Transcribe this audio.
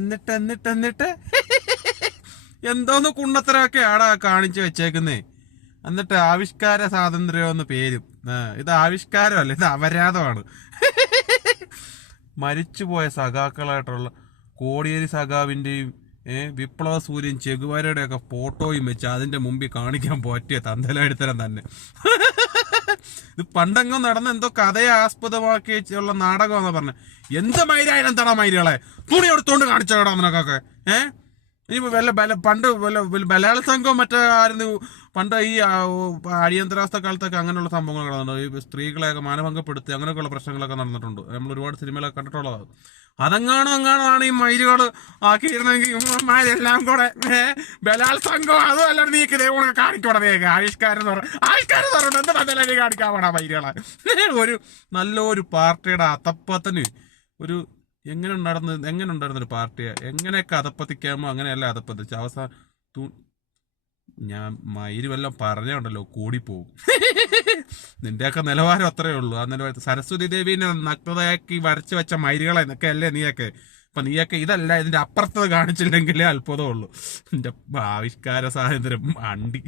എന്നിട്ട് എന്തോന്ന് കുണ്ണത്തരമൊക്കെ ആടാ കാണിച്ചു വെച്ചേക്കുന്നേ. എന്നിട്ട് ആവിഷ്കാര സ്വാതന്ത്ര്യം എന്ന് പേരും. ഇത് ആവിഷ്കാരമല്ല, ഇത് അപരാധമാണ്. മരിച്ചുപോയ സഖാക്കളായിട്ടുള്ള കോടിയേരി സഖാവിന്റെയും വിപ്ലവ സൂര്യൻ ചെഗുവാരയുടെ ഒക്കെ ഫോട്ടോയും വെച്ച് അതിന്റെ മുമ്പിൽ കാണിക്കാൻ പറ്റിയ തന്തലാടിത്തരം തന്നെ. ഇത് പണ്ടെങ്ങും നടന്ന എന്തോ കഥയെ ആസ്പദമാക്കിയുള്ള നാടകമാണെന്ന് പറഞ്ഞ. എന്ത് മൈരായാലും തടാ മൈരികളെ തുണി എടുത്തോണ്ട് കാണിച്ചോടാ നിനക്കൊക്കെ. ഇനി പണ്ട് ബലാത്സംഗം മറ്റേ ആയിരുന്നു പണ്ട് ഈ അടിയന്തരാവസ്ഥ കാലത്തൊക്കെ അങ്ങനെയുള്ള സംഭവങ്ങൾ നടന്നിട്ടുണ്ട്. ഈ സ്ത്രീകളെയൊക്കെ മാനഭംഗപ്പെടുത്തി അങ്ങനെയൊക്കെയുള്ള പ്രശ്നങ്ങളൊക്കെ നടന്നിട്ടുണ്ട്. നമ്മൾ ഒരുപാട് സിനിമകളൊക്കെ കണ്ടിട്ടുള്ളതാണ്. അതെങ്ങാണോ ഈ മയിലുകൾ ആക്കിയിരുന്നെങ്കിൽ ഇവന്മാരെല്ലാം കൂടെ ബലാത്സംഗം അതും അല്ലാതെ നീക്ക് ദൈവങ്ങളെ കാണിക്കോടെ നീക്ക് ആവിഷ്കാരം പറഞ്ഞിട്ട് എന്ത് നല്ല കാണിക്കാൻ പോടാ മയിലുകളെ. ഒരു നല്ലൊരു പാർട്ടിയുടെ അത്തപ്പത്തിന് ഒരു എങ്ങനെ ഉണ്ടായിരുന്നൊരു പാർട്ടിയെ എങ്ങനെയൊക്കെ അധപ്പതിക്കാമോ അങ്ങനെയല്ല അധപ്പതിച്ച് അവസാനം ഞാൻ മയില് വല്ലതും പറഞ്ഞുണ്ടല്ലോ കൂടിപ്പോവും. നിന്റെയൊക്കെ നിലവാരം അത്രയേ ഉള്ളൂ. ആ നിലവാരത്തിൽ സരസ്വതി ദേവീനെ നഗ്നതയാക്കി വരച്ചു വെച്ച മയിലുകളെ എന്നൊക്കെ അല്ലേ നീയൊക്കെ. അപ്പൊ നീയൊക്കെ ഇതല്ല ഇതിന്റെ അപ്പുറത്തത് കാണിച്ചില്ലെങ്കിലേ അത്ഭുതമുള്ളൂ. നിന്റെ ആവിഷ്കാര സ്വാതന്ത്ര്യം അണ്ടി.